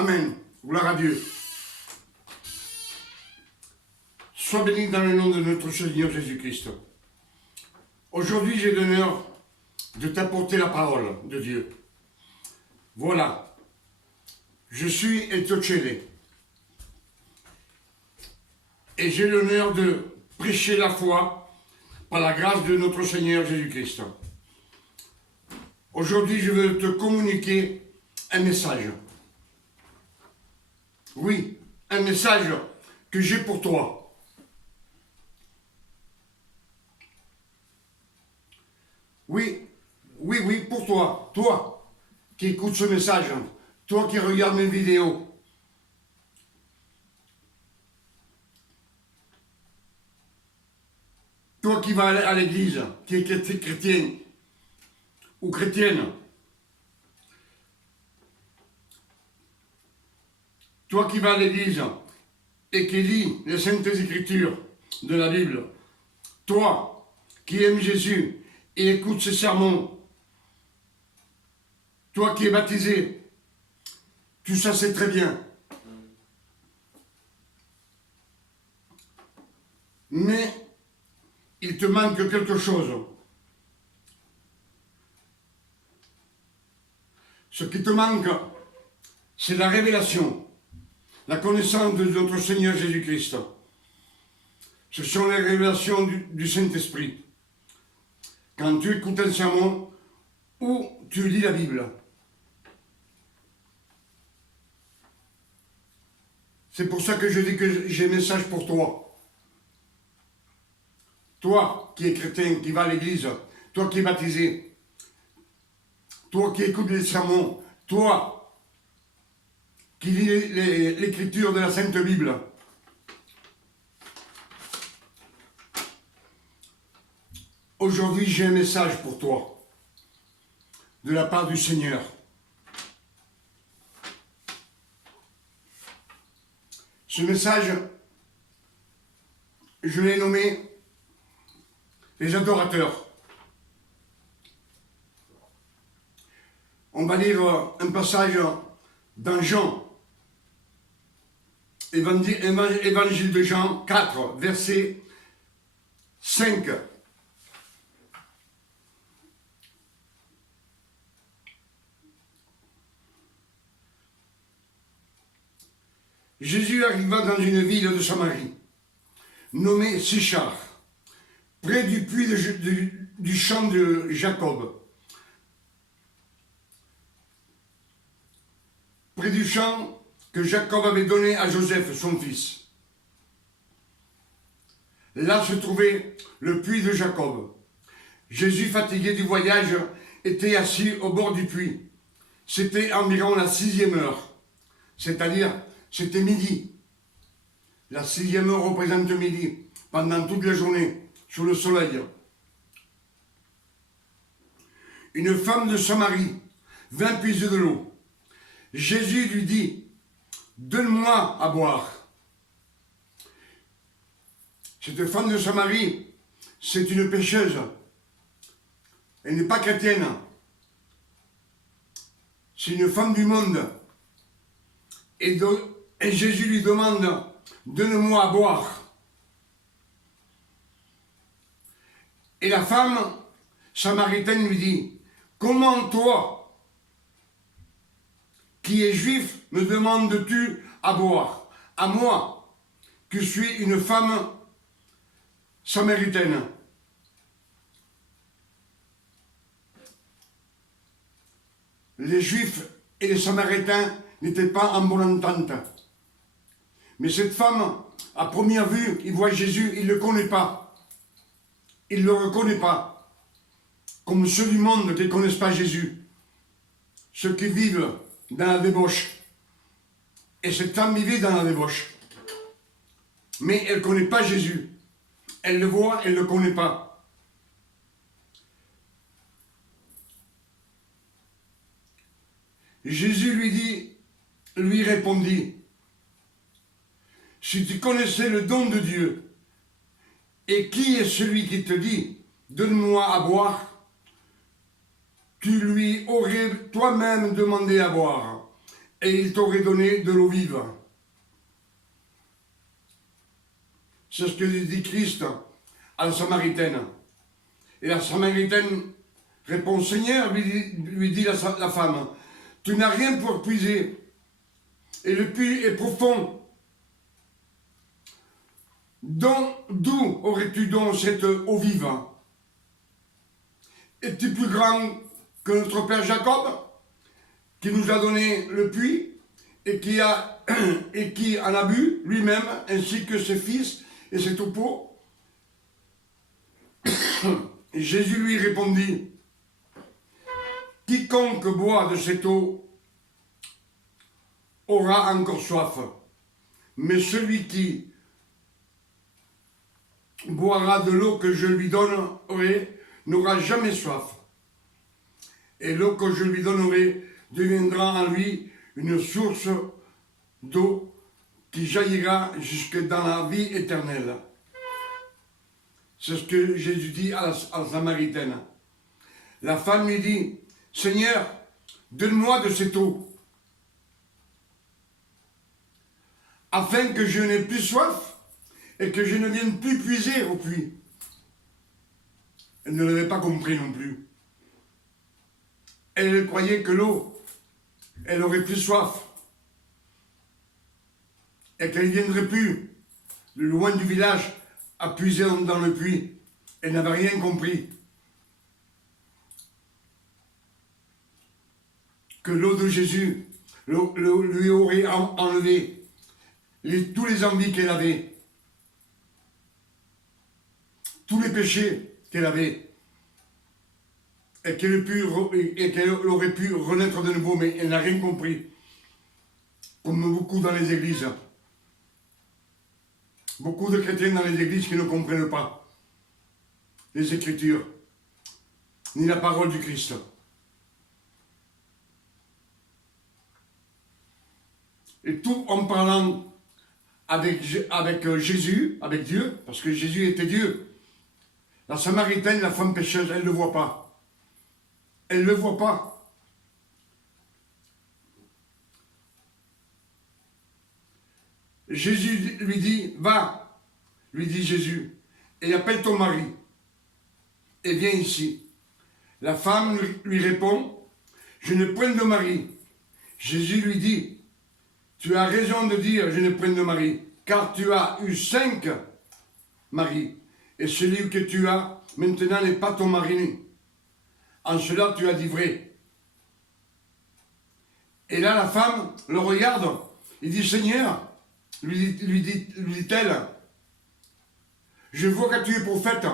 Amen. Gloire à Dieu. Sois béni dans le nom de notre Seigneur Jésus-Christ. Aujourd'hui, j'ai l'honneur de t'apporter la parole de Dieu. Voilà. Je suis Etochelé. Et j'ai l'honneur de prêcher la foi par la grâce de notre Seigneur Jésus-Christ. Aujourd'hui, je veux te communiquer un message. Oui, un message que j'ai pour toi. Oui, pour toi. Toi qui écoutes ce message. Toi qui regardes mes vidéos. Toi qui vas à l'église, qui est chrétien ou chrétienne. Toi qui vas à l'église et qui lis les saintes écritures de la Bible. Toi qui aimes Jésus et écoute ses sermons. Toi qui es baptisé. Tout ça c'est très bien. Mais il te manque quelque chose. Ce qui te manque, c'est la révélation, la connaissance de notre Seigneur Jésus-Christ. Ce sont les révélations du Saint-Esprit. Quand tu écoutes un sermon ou tu lis la Bible. C'est pour ça que je dis que j'ai un message pour toi. Toi qui es chrétien, qui va à l'église, toi qui es baptisé, toi qui écoutes les sermons, toi qui lis l'écriture de la Sainte Bible. Aujourd'hui, j'ai un message pour toi, de la part du Seigneur. Ce message, je l'ai nommé les adorateurs. On va lire un passage dans Jean, évangile de Jean 4, verset 5. Jésus arriva dans une ville de Samarie, nommée Sychar, près du puits du champ de Jacob. Près du champ que Jacob avait donné à Joseph, son fils. Là se trouvait le puits de Jacob. Jésus, fatigué du voyage, était assis au bord du puits. C'était environ la 6e heure, c'est-à-dire c'était midi. La 6e heure représente midi, pendant toute la journée, sous le soleil. Une femme de Samarie vint puiser de l'eau. Jésus lui dit, « Donne-moi à boire. » Cette femme de Samarie, c'est une pécheuse. Elle n'est pas chrétienne. C'est une femme du monde. Et Jésus lui demande, « Donne-moi à boire. » Et la femme samaritaine lui dit, « Comment toi, qui es juif, me demandes-tu à boire, à moi, que suis une femme samaritaine ?» Les Juifs et les Samaritains n'étaient pas en bonne entente. Mais cette femme, à première vue, il voit Jésus, il ne le connaît pas. Il ne le reconnaît pas. Comme ceux du monde qui ne connaissent pas Jésus. Ceux qui vivent dans la débauche. Et cette femme vivait dans la débauche. Mais elle ne connaît pas Jésus. Elle le voit, elle ne le connaît pas. Jésus lui répondit, « Si tu connaissais le don de Dieu, et qui est celui qui te dit, donne-moi à boire, tu lui aurais toi-même demandé à boire, et il t'aurait donné de l'eau vive. C'est ce que dit Christ à la Samaritaine. Et la Samaritaine répond, Seigneur, lui dit la femme, tu n'as rien pour puiser, et le puits est profond. D'où aurais-tu donc cette eau vive? Es-tu plus grand que notre père Jacob, qui nous a donné le puits, et qui en a bu lui-même, ainsi que ses fils et ses troupeaux? Et Jésus lui répondit, quiconque boit de cette eau aura encore soif, mais celui qui boira de l'eau que je lui donnerai n'aura jamais soif. Et l'eau que je lui donnerai deviendra en lui une source d'eau qui jaillira jusque dans la vie éternelle. C'est ce que Jésus dit à la Samaritaine. La femme lui dit, Seigneur, donne-moi de cette eau, afin que je n'ai plus soif et que je ne vienne plus puiser au puits. Elle ne l'avait pas compris non plus. Elle croyait que l'eau, elle aurait plus soif et qu'elle ne viendrait plus de loin du village à puiser dans le puits. Elle n'avait rien compris. Que l'eau de Jésus lui aurait enlevé tous les envies qu'elle avait, tous les péchés qu'elle avait, et qu'elle aurait pu renaître de nouveau, mais elle n'a rien compris, comme beaucoup dans les églises. Beaucoup de chrétiens dans les églises qui ne comprennent pas les Écritures, ni la parole du Christ. Et tout en parlant avec Jésus, avec Dieu, parce que Jésus était Dieu. La Samaritaine, la femme pécheuse, elle ne le voit pas. Elle ne le voit pas. Jésus lui dit, va, lui dit Jésus, et appelle ton mari, et viens ici. La femme lui répond, je n'ai point de mari. Jésus lui dit, tu as raison de dire, je n'ai point de mari, car tu as eu 5 maris, et celui que tu as maintenant n'est pas ton mari. En cela, tu as dit vrai. Et là, la femme le regarde, il dit, Seigneur, lui dit-elle, je vois que tu es prophète.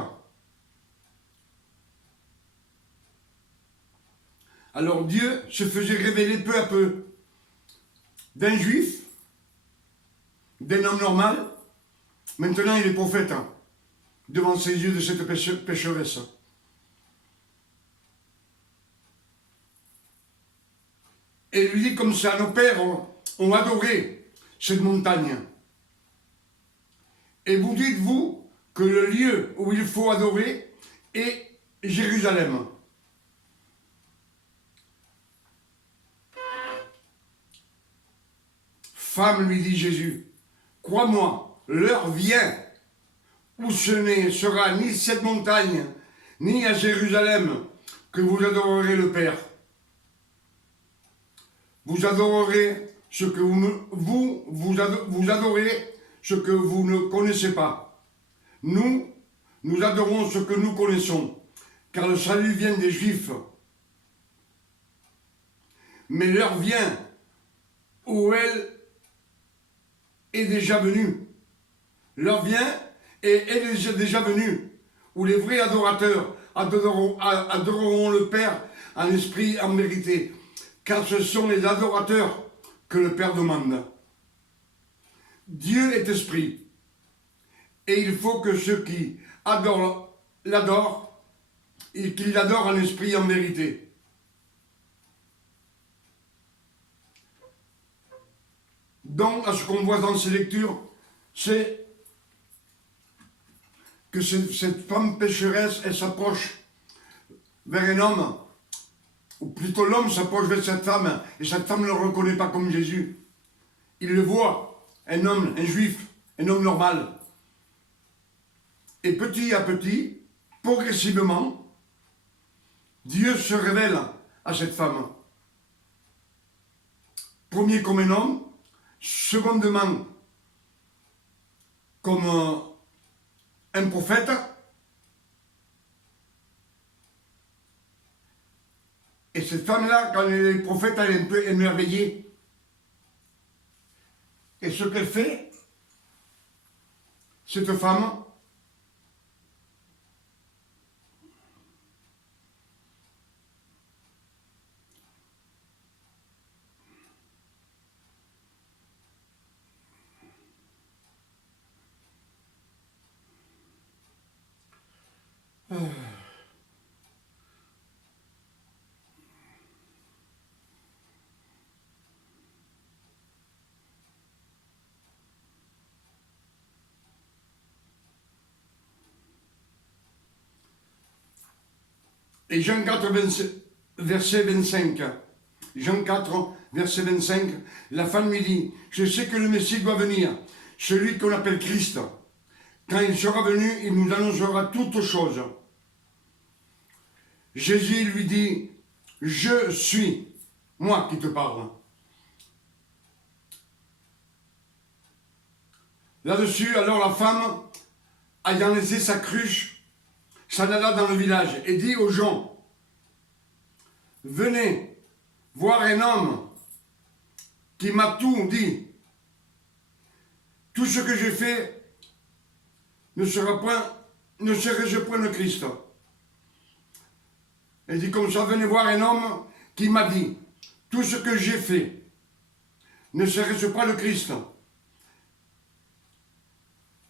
Alors Dieu se faisait révéler peu à peu d'un juif, d'un homme normal. Maintenant, il est prophète devant ses yeux de cette pécheresse. Et il lui dit comme ça, nos pères ont adoré cette montagne. Et vous dites-vous que le lieu où il faut adorer est Jérusalem. Femme, lui dit Jésus, crois-moi, l'heure vient où ce ne sera ni cette montagne, ni à Jérusalem que vous adorerez le Père. Vous adorerez ce que vous adorez ce que vous ne connaissez pas. Nous adorons ce que nous connaissons, car le salut vient des Juifs. Mais l'heure vient où elle est déjà venue. L'heure vient et elle est déjà venue, où les vrais adorateurs adoreront le Père en esprit et en vérité, car ce sont les adorateurs que le Père demande. Dieu est esprit, et il faut que ceux qui adorent l'adorent, et qu'ils l'adorent en esprit et en vérité. Donc, à ce qu'on voit dans ces lectures, c'est que cette femme pécheresse, elle s'approche vers un homme ou plutôt l'homme s'approche de cette femme, et cette femme ne le reconnaît pas comme Jésus. Il le voit, un homme, un juif, un homme normal. Et petit à petit, progressivement, Dieu se révèle à cette femme. Premier comme un homme, secondement comme un prophète, et cette femme-là, quand elle est prophète, elle est un peu émerveillée. Et ce qu'elle fait, cette femme, et Jean 4, verset 25, Jean 4, verset 25, la femme lui dit, je sais que le Messie doit venir, celui qu'on appelle Christ. Quand il sera venu, il nous annoncera toutes choses. Jésus lui dit, je suis, moi qui te parle. Là-dessus, alors la femme, ayant laissé sa cruche, s'en alla dans le village et dit aux gens, venez voir un homme qui m'a tout dit. Tout ce que j'ai fait ne serait-je point le Christ. Elle dit comme ça, venez voir un homme qui m'a dit, tout ce que j'ai fait ne serait-ce pas le Christ.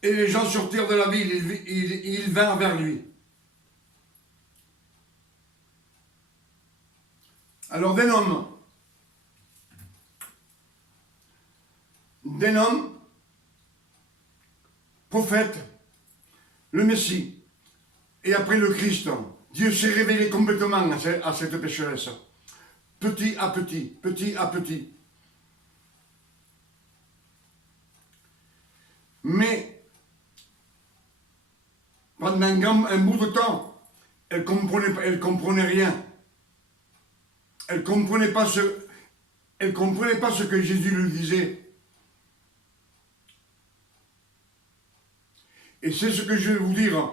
Et les gens sortirent de la ville, ils vinrent vers lui. Alors d'un homme, prophète, le Messie, et après le Christ, Dieu s'est révélé complètement à cette pécheresse, petit à petit, petit à petit. Mais pendant un bout de temps, elle comprenait rien. Elle comprenait pas ce que Jésus lui disait. Et c'est ce que je vais vous dire.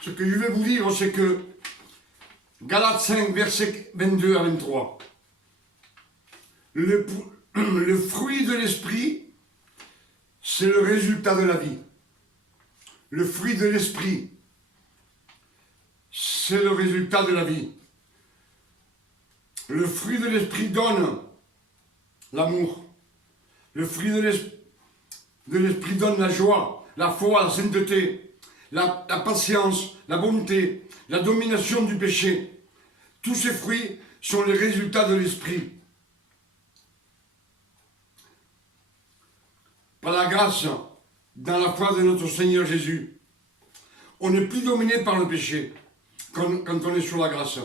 Ce que je vais vous dire, c'est que Galates 5, versets 22 à 23, le fruit de l'esprit, c'est le résultat de la vie. Le fruit de l'esprit, c'est le résultat de la vie. Le fruit de l'esprit donne l'amour. Le fruit de l'esprit donne la joie, la foi, la sainteté, la patience, la bonté, la domination du péché. Tous ces fruits sont les résultats de l'esprit. Par la grâce, dans la foi de notre Seigneur Jésus, on n'est plus dominé par le péché quand on est sous la grâce.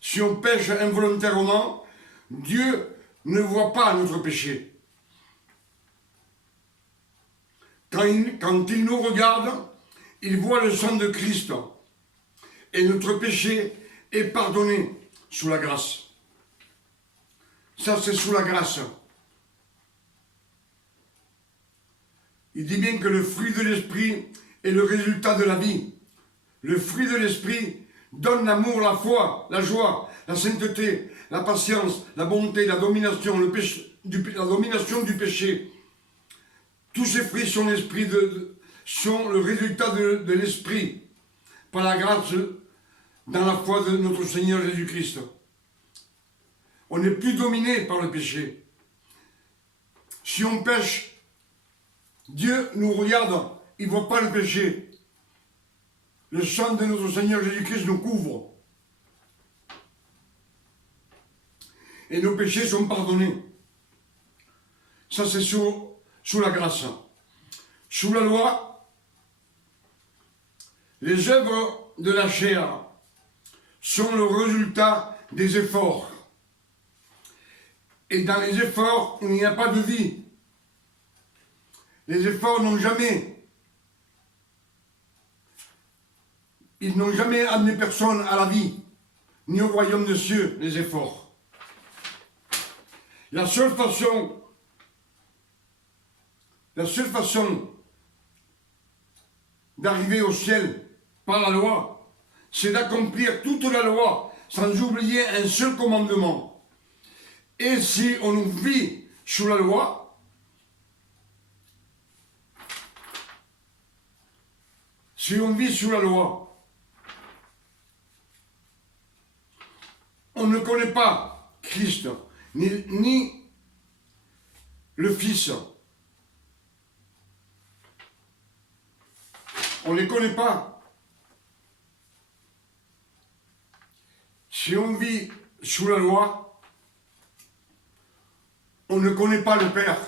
Si on pêche involontairement, Dieu ne voit pas notre péché. Quand il nous regarde, il voit le sang de Christ. Et notre péché est pardonné sous la grâce. Ça, c'est sous la grâce. Il dit bien que le fruit de l'esprit est le résultat de la vie. Le fruit de l'esprit donne l'amour, la foi, la joie, la sainteté, la patience, la bonté, la domination, la domination du péché. Tous ces fruits sont le résultat de l'esprit, par la grâce, dans la foi de notre Seigneur Jésus-Christ. On n'est plus dominé par le péché. Si on pêche, Dieu nous regarde, il ne voit pas le péché. Le sang de notre Seigneur Jésus-Christ nous couvre. et nos péchés sont pardonnés. Ça, c'est sous la grâce. Sous la loi, les œuvres de la chair sont le résultat des efforts. Et dans les efforts, il n'y a pas de vie. Les efforts ils n'ont jamais amené personne à la vie, ni au royaume des cieux, les efforts. La seule façon d'arriver au ciel par la loi, c'est d'accomplir toute la loi, sans oublier un seul commandement. Et si on vit sous la loi, on ne connaît pas Christ, ni le Fils. On ne les connaît pas. Si on vit sous la loi, on ne connaît pas le Père.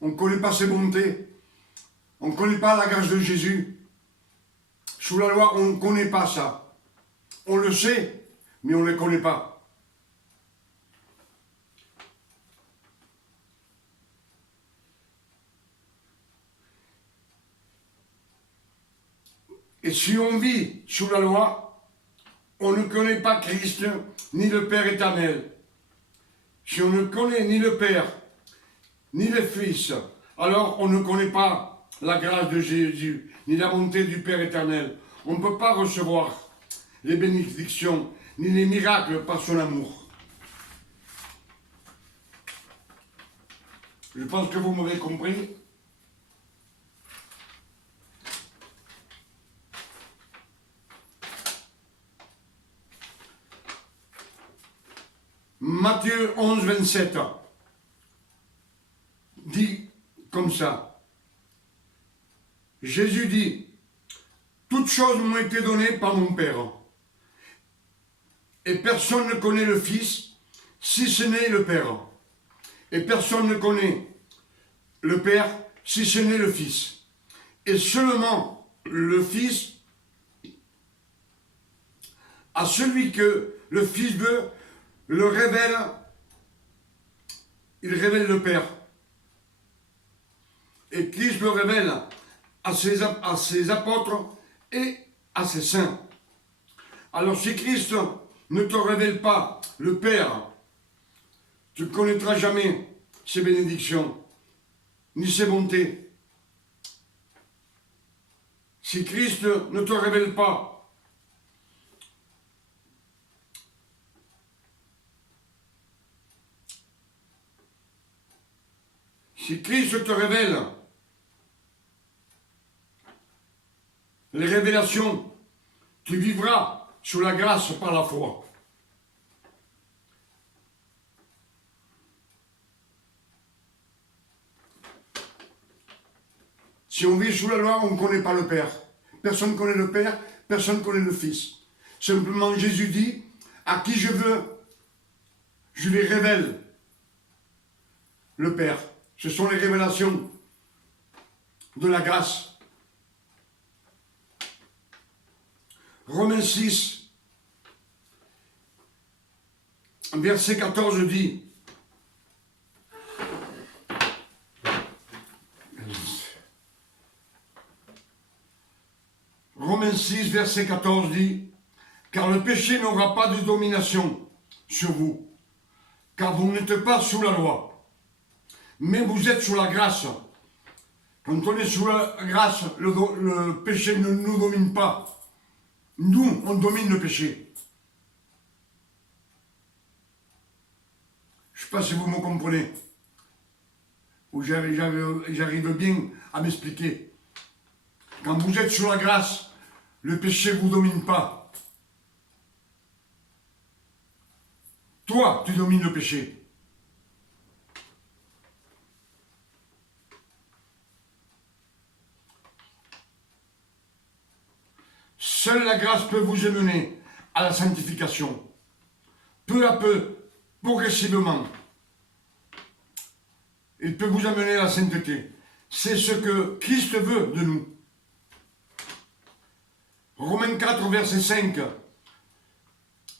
On ne connaît pas ses bontés. On ne connaît pas la grâce de Jésus. Sous la loi, on ne connaît pas ça. On le sait, mais on ne le connaît pas. Et si on vit sous la loi, on ne connaît pas Christ, ni le Père éternel. Si on ne connaît ni le Père, ni le Fils, alors on ne connaît pas la grâce de Jésus, ni la bonté du Père éternel. On ne peut pas recevoir les bénédictions, ni les miracles par son amour. Je pense que vous m'avez compris. Matthieu 11, 27 dit comme ça. Jésus dit, toutes choses m'ont été données par mon Père. Et personne ne connaît le Fils, si ce n'est le Père. Et personne ne connaît le Père, si ce n'est le Fils. Et seulement le Fils, à celui que le Fils veut, le révèle, il révèle le Père. Et Christ le révèle à ses apôtres et à ses saints. Alors si Christ ne te révèle pas le Père, tu ne connaîtras jamais ses bénédictions, ni ses bontés. Si Christ ne te révèle pas si Christ te révèle les révélations, tu vivras sous la grâce par la foi. Si on vit sous la loi, on ne connaît pas le Père. Personne ne connaît le Père, personne ne connaît le Fils. Simplement, Jésus dit, à qui je veux, je lui révèle le Père. Ce sont les révélations de la grâce. Romains 6, verset 14 dit, Romains 6, verset 14 dit, car le péché n'aura pas de domination sur vous, car vous n'êtes pas sous la loi, mais vous êtes sous la grâce. Quand on est sous la grâce, le péché ne nous domine pas. Nous, on domine le péché. Je ne sais pas si vous me comprenez, ou j'arrive bien à m'expliquer. Quand vous êtes sous la grâce, le péché ne vous domine pas. Toi, tu domines le péché. Seule la grâce peut vous amener à la sanctification. Peu à peu, progressivement. Il peut vous amener à la sainteté. C'est ce que Christ veut de nous. Romains 4, verset 5.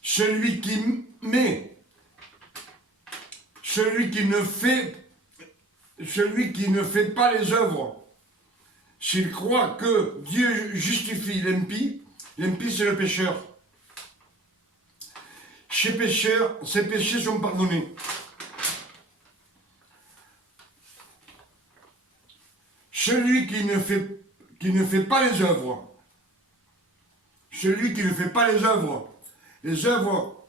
Celui qui ne fait pas les œuvres, s'il croit que Dieu justifie l'impie, l'impie c'est le pécheur. Chez pécheurs, ses péchés sont pardonnés. Celui qui ne fait pas les œuvres, les œuvres,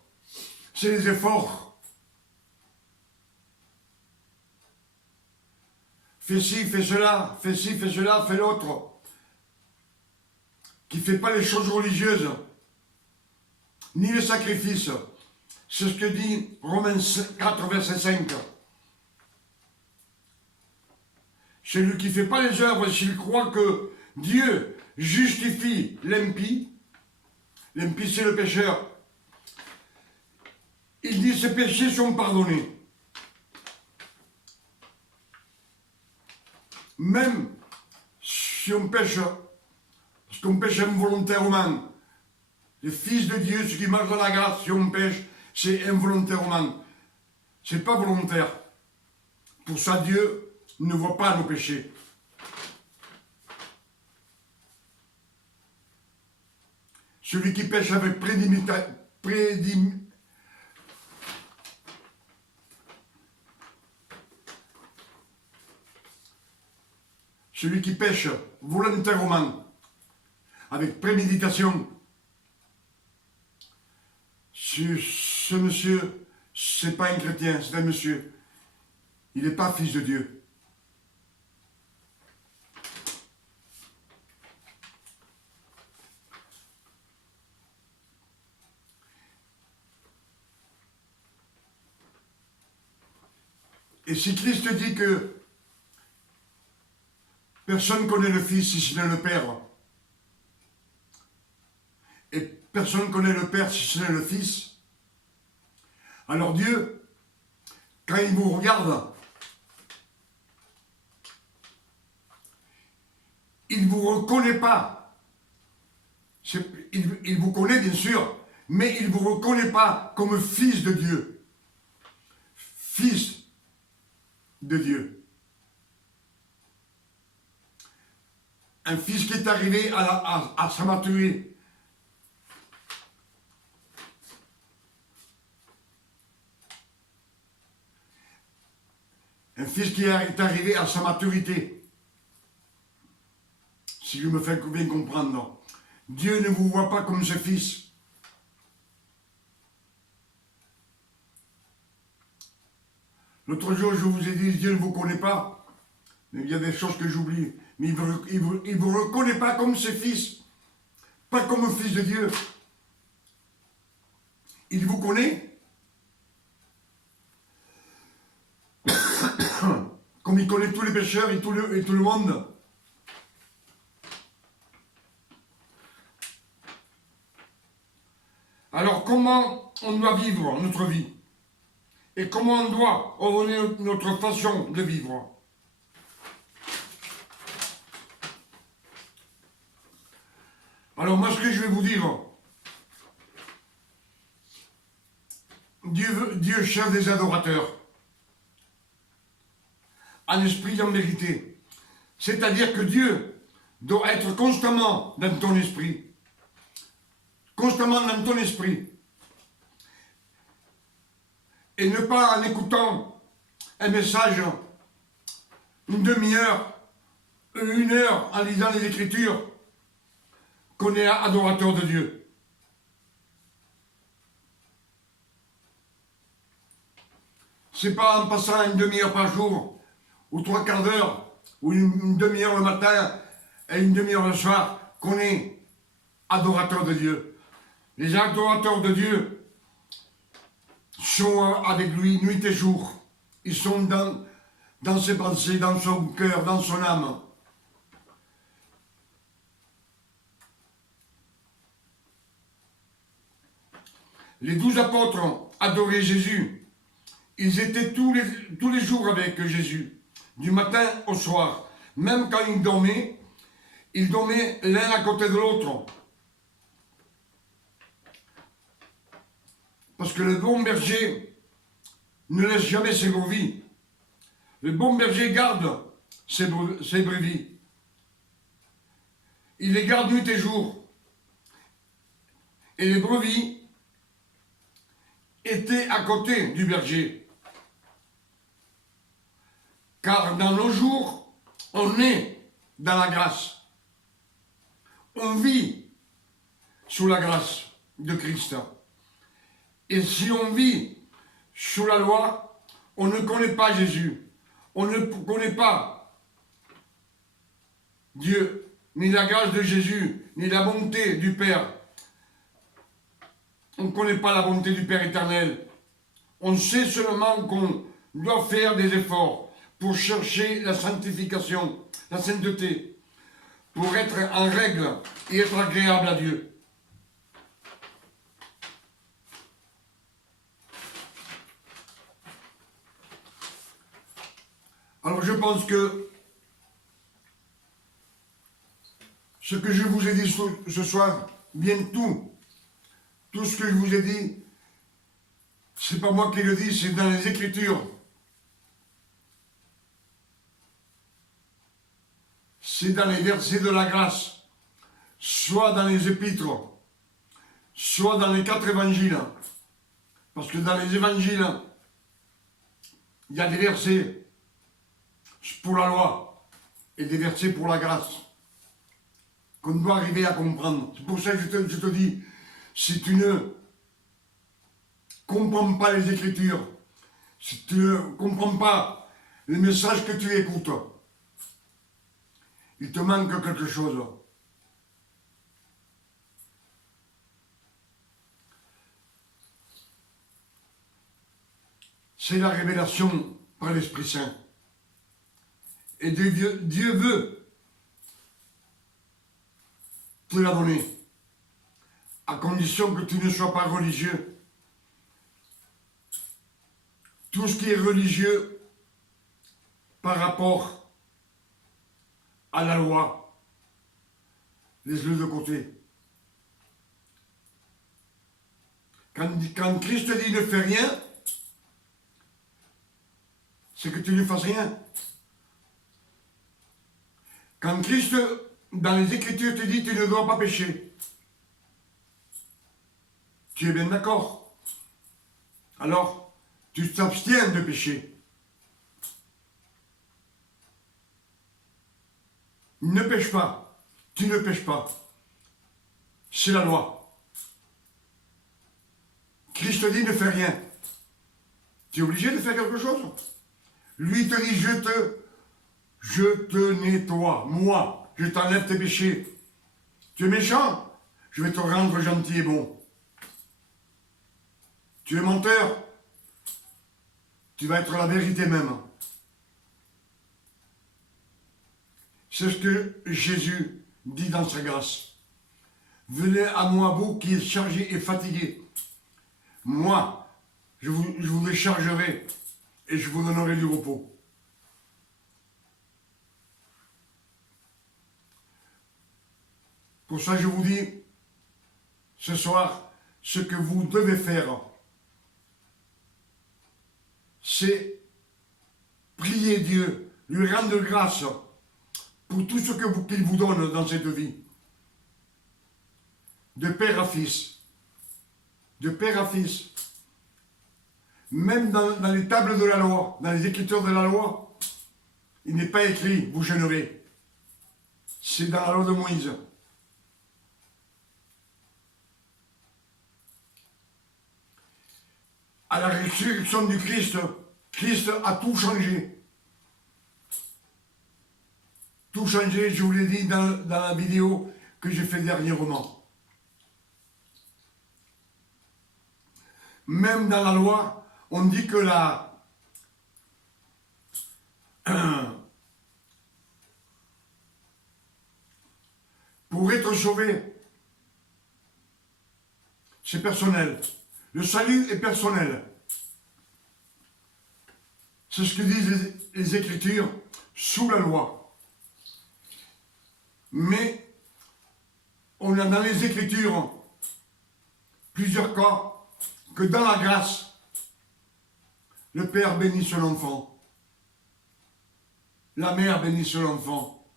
c'est les efforts. Fais ci, fais cela, fais ci, fais cela, fais l'autre. Qui ne fait pas les choses religieuses, ni les sacrifices. C'est ce que dit Romains 4, verset 5. Celui qui ne fait pas les œuvres, s'il croit que Dieu justifie l'impie c'est le pécheur, il dit ses péchés sont pardonnés. Même si on pêche, parce qu'on pêche involontairement, les fils de Dieu, ceux qui marchent dans la grâce, si on pêche, c'est involontairement. C'est pas volontaire. Pour ça, Dieu ne voit pas nos péchés. Celui qui pêche avec celui qui pêche volontairement, avec préméditation, ce monsieur, c'est pas un chrétien, c'est un monsieur. Il n'est pas fils de Dieu. Et si Christ dit que personne ne connaît le Fils si ce n'est le Père, et personne ne connaît le Père si ce n'est le Fils, alors Dieu, quand il vous regarde, il ne vous reconnaît pas. Il vous connaît bien sûr, mais il ne vous reconnaît pas comme fils de Dieu. Fils de Dieu. Un fils qui est arrivé à sa maturité. Un fils qui est arrivé à sa maturité. Si je me fais bien comprendre. Dieu ne vous voit pas comme ses fils. L'autre jour, je vous ai dit, Dieu ne vous connaît pas. Mais il y a des choses que j'oublie. Mais il ne vous reconnaît pas comme ses fils. Pas comme fils de Dieu. Il vous connaît. Comme il connaît tous les pécheurs et tout le monde. Alors comment on doit vivre notre vie? Et comment on doit ordonner notre façon de vivre? Alors moi ce que je vais vous dire, Dieu cherche des adorateurs. En esprit et en vérité. C'est-à-dire que Dieu doit être constamment dans ton esprit. Constamment dans ton esprit. Et ne pas en écoutant un message, une demi-heure, une heure en lisant les Écritures, qu'on est adorateur de Dieu. C'est pas en passant une demi-heure par jour, ou 3/4 d'heure, ou une demi-heure le matin et une demi-heure le soir, qu'on est adorateur de Dieu. Les adorateurs de Dieu sont avec lui nuit et jour. Ils sont dans ses pensées, dans son cœur, dans son âme. Les 12 apôtres adoraient Jésus ils étaient tous les jours avec Jésus, du matin au soir. Même quand ils dormaient l'un à côté de l'autre. Parce que le bon berger ne laisse jamais ses brebis. Le bon berger garde ses brebis. Il les garde nuit et jour. Et les brebis étaient à côté du berger. Car dans nos jours, on est dans la grâce. On vit sous la grâce de Christ. Et si on vit sous la loi, on ne connaît pas Jésus. On ne connaît pas Dieu, ni la grâce de Jésus, ni la bonté du Père. On ne connaît pas la bonté du Père éternel. On sait seulement qu'on doit faire des efforts pour chercher la sanctification, la sainteté, pour être en règle et être agréable à Dieu. Alors je pense que ce que je vous ai dit ce soir, bien tout ce que je vous ai dit, c'est pas moi qui le dis, c'est dans les Écritures. C'est dans les versets de la grâce, soit dans les épîtres, soit dans les 4 évangiles. Parce que dans les évangiles, il y a des versets pour la loi et des versets pour la grâce qu'on doit arriver à comprendre. C'est pour ça que je te dis, si tu ne comprends pas les Écritures, si tu ne comprends pas les messages que tu écoutes, il te manque quelque chose. C'est la révélation par l'Esprit Saint. Et Dieu veut te la donner, à condition que tu ne sois pas religieux. Tout ce qui est religieux par rapport à la loi, laisse-le de côté. Quand Christ dit ne fais rien, c'est que tu ne fasses rien. Quand Christ, dans les Écritures, te dit tu ne dois pas pécher, tu es bien d'accord. Alors, tu t'abstiens de pécher. Ne pêche pas. Tu ne pêches pas. C'est la loi. Christ dit ne fais rien. Tu es obligé de faire quelque chose. Lui te dit je te nettoie. Moi, je t'enlève tes péchés. Tu es méchant, je vais te rendre gentil et bon. Tu es menteur, tu vas être la vérité même. C'est ce que Jésus dit dans sa grâce. Venez à moi, vous qui êtes chargés et fatigués. Moi, je vous déchargerai et je vous donnerai du repos. Pour ça, je vous dis, ce soir, ce que vous devez faire, c'est prier Dieu, lui rendre grâce pour tout ce qu'il vous donne dans cette vie. De père à fils. De père à fils. Même dans les tables de la loi, dans les écritures de la loi, il n'est pas écrit « vous jeûnerez ». C'est dans la loi de Moïse. À la résurrection du Christ, Christ a tout changé. Tout changé, je vous l'ai dit dans la vidéo que j'ai fait dernièrement. Même dans la loi, on dit que pour être sauvé, c'est personnel. Le salut est personnel. C'est ce que disent les Écritures sous la loi. Mais on a dans les Écritures plusieurs cas que dans la grâce, le Père bénit son enfant. La mère bénit son enfant.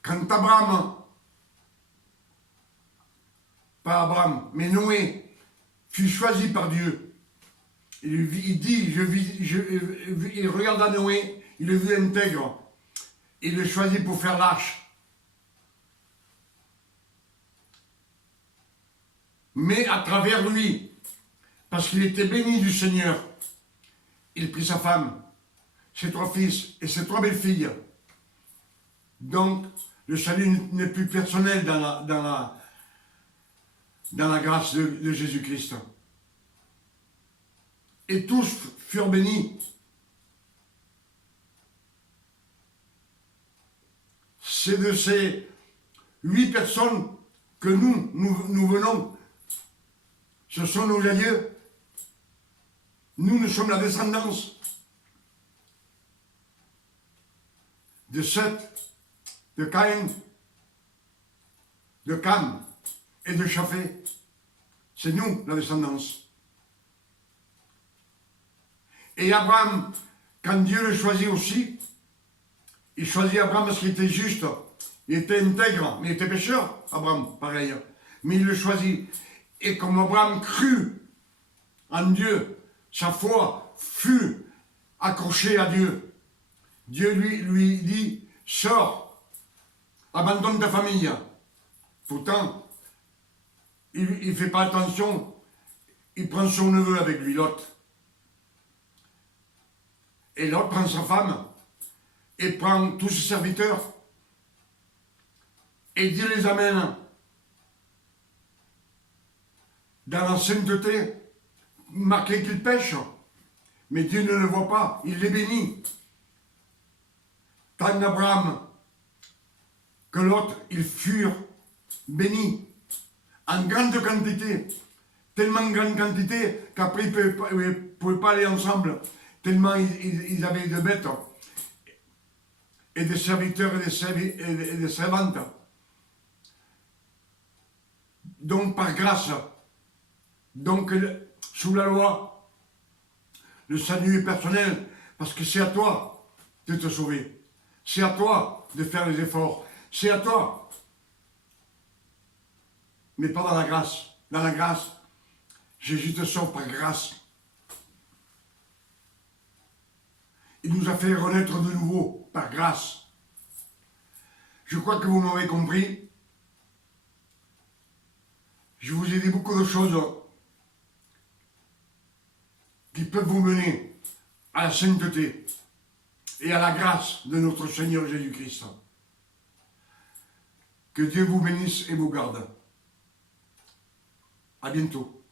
Quand Abraham, pas Abraham, mais Noé, fut choisi par Dieu, il dit, il regarda Noé, il le vit intègre, il le choisit pour faire l'arche. Mais à travers lui, parce qu'il était béni du Seigneur, il prit sa femme, ses 3 fils et ses 3 belles-filles. Donc, le salut n'est plus personnel dans la grâce de Jésus-Christ. Et tous furent bénis. C'est de ces 8 personnes que nous venons. Ce sont nos aïeux. Nous sommes la descendance de Seth, de Caïn, de Cam et de Chaphé. C'est nous la descendance. Et Abraham, quand Dieu le choisit aussi, il choisit Abraham parce qu'il était juste, il était intègre, mais il était pécheur, Abraham, pareil. Mais il le choisit. Et comme Abraham crut en Dieu, sa foi fut accrochée à Dieu. Dieu lui dit, sors, abandonne ta famille. Pourtant, il ne fait pas attention, il prend son neveu avec lui, Lot. Et Lot prend sa femme, et prend tous ses serviteurs, et Dieu les amène dans la sainteté, marqué qu'ils pêchent. Mais Dieu ne le voit pas, il les bénit. Tant d'Abraham que l'autre, ils furent bénis en grande quantité, tellement grande quantité qu'après ils ne pouvaient pas aller ensemble, tellement ils avaient de bêtes et des serviteurs et des servantes. Donc par grâce, donc sous la loi, le salut est personnel, parce que c'est à toi de te sauver. C'est à toi de faire les efforts. C'est à toi. Mais pas dans la grâce. Dans la grâce, Jésus te sauve par grâce. Il nous a fait renaître de nouveau par grâce. Je crois que vous m'avez compris. Je vous ai dit beaucoup de choses qui peuvent vous mener à la sainteté et à la grâce de notre Seigneur Jésus-Christ. Que Dieu vous bénisse et vous garde. À bientôt.